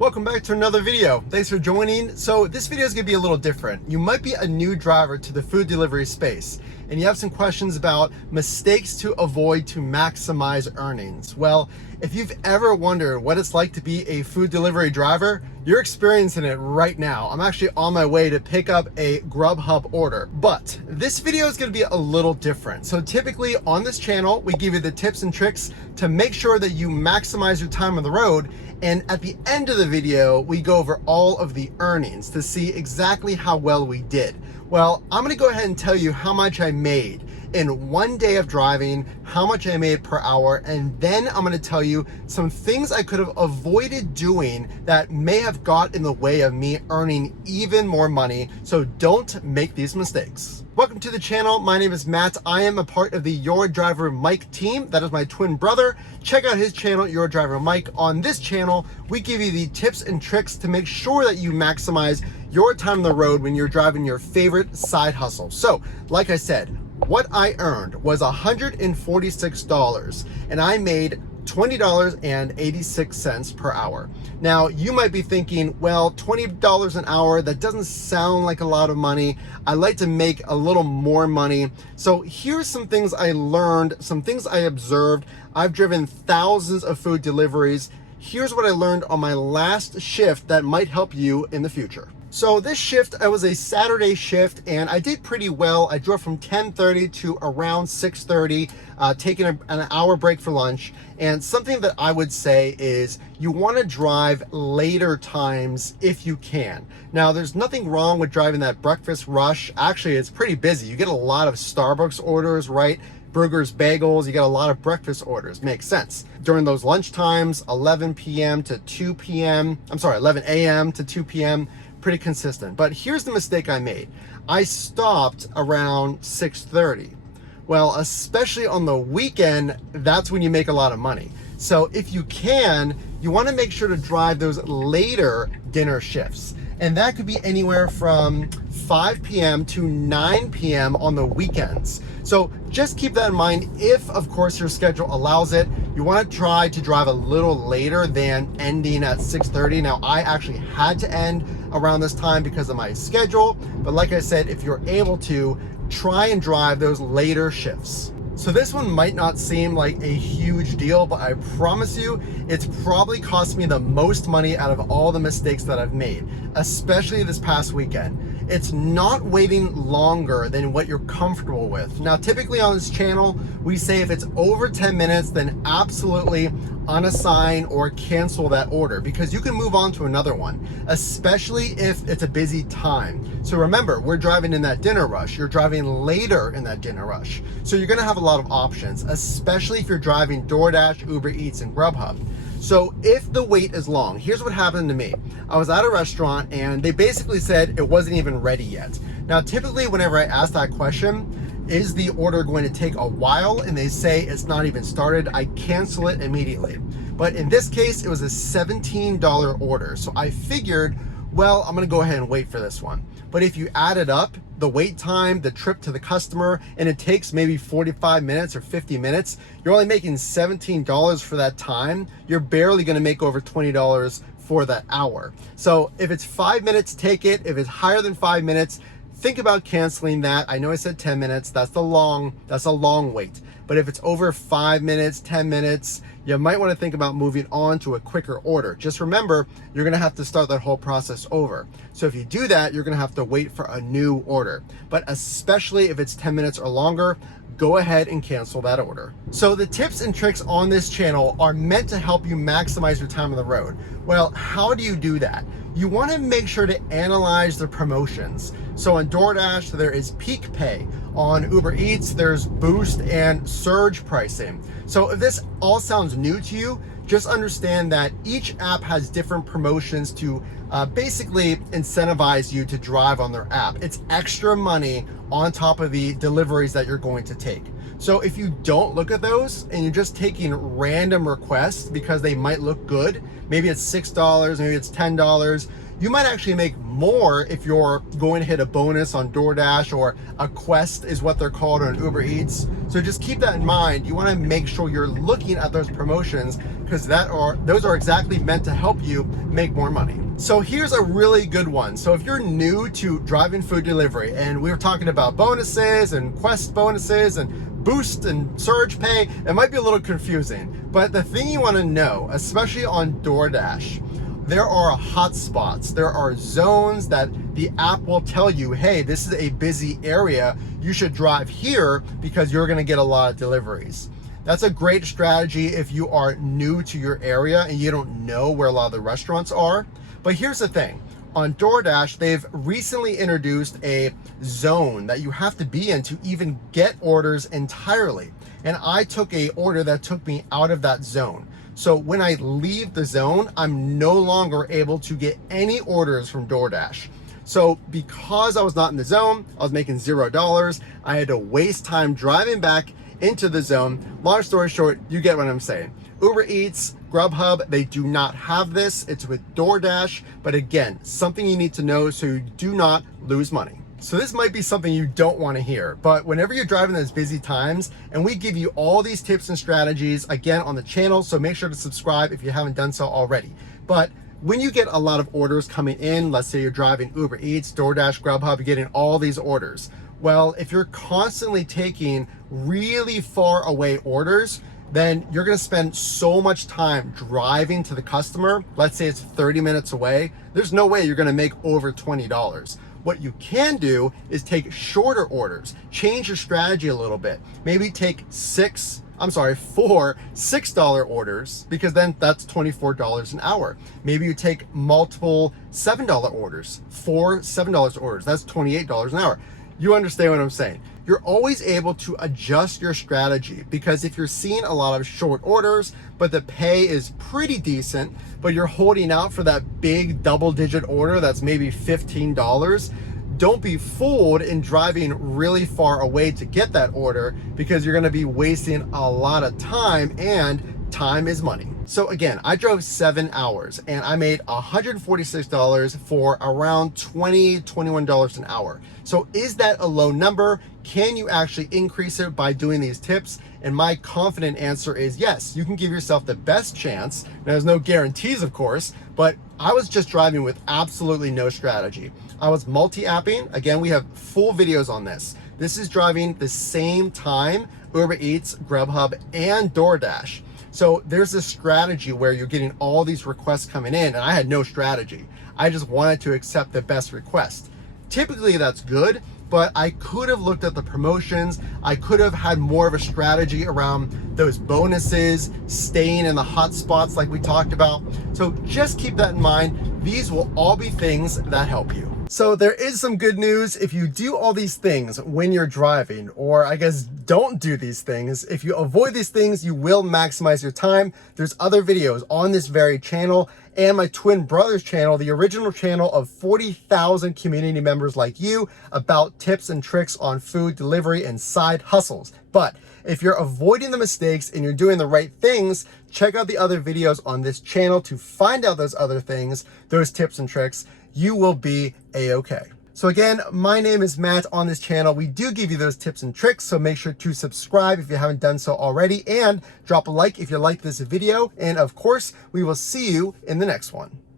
Welcome back to another video. Thanks for joining. So this video is going to be a little different. You might be a new driver to the food delivery space and you have some questions about mistakes to avoid to maximize earnings. Well, if you've ever wondered what it's like to be a food delivery driver, you're experiencing it right now. I'm actually on my way to pick up a Grubhub order, but this video is going to be a little different. So typically on this channel, we give you the tips and tricks to make sure that you maximize your time on the road. And at the end of the video, we go over all of the earnings to see exactly how well we did. Well, I'm gonna go ahead and tell you how much I made in one day of driving, how much I made per hour, and then I'm gonna tell you some things I could have avoided doing that may have got in the way of me earning even more money. So don't make these mistakes. Welcome to the channel. My name is Matt. I am a part of the Your Driver Mike team. That is my twin brother. Check out his channel, Your Driver Mike. On this channel, we give you the tips and tricks to make sure that you maximize your time on the road when you're driving your favorite side hustle. So, like I said, what I earned was $146 and I made $20.86 per hour. Now, you might be thinking, well, $20 an hour, that doesn't sound like a lot of money. I like to make a little more money. So here's some things I learned, some things I observed. I've driven thousands of food deliveries. Here's what I learned on my last shift that might help you in the future. So this shift, I was a Saturday shift and I did pretty well. I drove from 10:30 to around 6:30, taking an hour break for lunch. And something that I would say is you want to drive later times if you can. Now, there's nothing wrong with driving that breakfast rush. Actually, it's pretty busy. You get a lot of Starbucks orders, right? Burgers, bagels, you get a lot of breakfast orders. Makes sense. During those lunch times, 11 p.m. to 2 p.m., 11 a.m. to 2 p.m., pretty consistent. But here's the mistake I made. I stopped around 6:30. Well, especially on the weekend, that's when you make a lot of money. So if you can, you want to make sure to drive those later dinner shifts. And that could be anywhere from 5 p.m. to 9 p.m. on the weekends. So just keep that in mind. If, of course, your schedule allows it, you want to try to drive a little later than ending at 6:30. Now, I actually had to end around this time because of my schedule. But like I said, if you're able to, try and drive those later shifts. So this one might not seem like a huge deal, but I promise you, it's probably cost me the most money out of all the mistakes that I've made, especially this past weekend. It's not waiting longer than what you're comfortable with. Now, typically on this channel, we say if it's over 10 minutes, then absolutely unassign or cancel that order because you can move on to another one, especially if it's a busy time. So remember, we're driving in that dinner rush. You're driving later in that dinner rush. So you're gonna have a lot of options, especially if you're driving DoorDash, Uber Eats, and Grubhub. So if the wait is long, here's what happened to me. I was at a restaurant and they basically said it wasn't even ready yet. Now, typically whenever I ask that question, is the order going to take a while? And they say it's not even started, I cancel it immediately. But in this case, it was a $17 order. So I figured, well, I'm gonna go ahead and wait for this one. But if you add it up, the wait time, the trip to the customer, and it takes maybe 45 minutes or 50 minutes, you're only making $17 for that time. You're barely gonna make over $20 for that hour. So if it's 5 minutes, take it. If it's higher than 5 minutes, think about canceling that. I know I said 10 minutes, that's a long wait. But if it's over 5 minutes, 10 minutes, you might want to think about moving on to a quicker order. Just remember, you're going to have to start that whole process over. So if you do that, you're going to have to wait for a new order. But especially if it's 10 minutes or longer, go ahead and cancel that order. So the tips and tricks on this channel are meant to help you maximize your time on the road. Well, how do you do that? You want to make sure to analyze the promotions. So on DoorDash, there is peak pay. On Uber Eats, there's boost and surge pricing. So if this all sounds new to you, just understand that each app has different promotions to basically incentivize you to drive on their app. It's extra money on top of the deliveries that you're going to take. So if you don't look at those and you're just taking random requests because they might look good, maybe it's $6, maybe it's $10, You might actually make more if you're going to hit a bonus on DoorDash, or a quest is what they're called on Uber Eats. So just keep that in mind. You want to make sure you're looking at those promotions, because those are exactly meant to help you make more money. So here's a really good one. So if you're new to driving food delivery, and we were talking about bonuses and quest bonuses and boost and surge pay, it might be a little confusing. But the thing you want to know, especially on DoorDash, there are hotspots. There are zones that the app will tell you, hey, this is a busy area. You should drive here because you're going to get a lot of deliveries. That's a great strategy if you are new to your area and you don't know where a lot of the restaurants are. But here's the thing. On DoorDash, they've recently introduced a zone that you have to be in to even get orders entirely. And I took a order that took me out of that zone. So when I leave the zone, I'm no longer able to get any orders from DoorDash. So because I was not in the zone, I was making $0. I had to waste time driving back into the zone. Long story short, you get what I'm saying. Uber Eats, Grubhub, they do not have this. It's with DoorDash. But again, something you need to know so you do not lose money. So this might be something you don't want to hear, but whenever you're driving those busy times, and we give you all these tips and strategies again on the channel, so make sure to subscribe if you haven't done so already. But when you get a lot of orders coming in, let's say you're driving Uber Eats, DoorDash, Grubhub, you're getting all these orders. Well, if you're constantly taking really far away orders, then you're going to spend so much time driving to the customer. Let's say it's 30 minutes away. There's no way you're going to make over $20. What you can do is take shorter orders, change your strategy a little bit. Maybe take four $6 orders, because then that's $24 an hour. Maybe you take multiple $7 orders, four $7 orders. That's $28 an hour. You understand what I'm saying? You're always able to adjust your strategy, because if you're seeing a lot of short orders, but the pay is pretty decent, but you're holding out for that big double-digit order that's maybe $15, don't be fooled in driving really far away to get that order, because you're going to be wasting a lot of time, and time is money. So again, I drove 7 hours and I made $146 for around $21 an hour. So is that a low number? Can you actually increase it by doing these tips? And my confident answer is yes, you can give yourself the best chance. Now, there's no guarantees, of course, but I was just driving with absolutely no strategy. I was multi-apping. Again, we have full videos on this. This is driving the same time, Uber Eats, Grubhub, and DoorDash. So there's this strategy where you're getting all these requests coming in, and I had no strategy. I just wanted to accept the best request. Typically that's good, but I could have looked at the promotions. I could have had more of a strategy around those bonuses, staying in the hot spots like we talked about. So just keep that in mind. These will all be things that help you. So there is some good news. If you do all these things when you're driving, or I guess don't do these things, if you avoid these things, you will maximize your time. There's other videos on this very channel and my twin brother's channel, the original channel of 40,000 community members like you, about tips and tricks on food delivery and side hustles. But if you're avoiding the mistakes and you're doing the right things, check out the other videos on this channel to find out those other things, those tips and tricks. You will be a-okay. So again, my name is Matt. On this channel, we do give you those tips and tricks, so make sure to subscribe if you haven't done so already, and drop a like if you like this video. And of course, we will see you in the next one.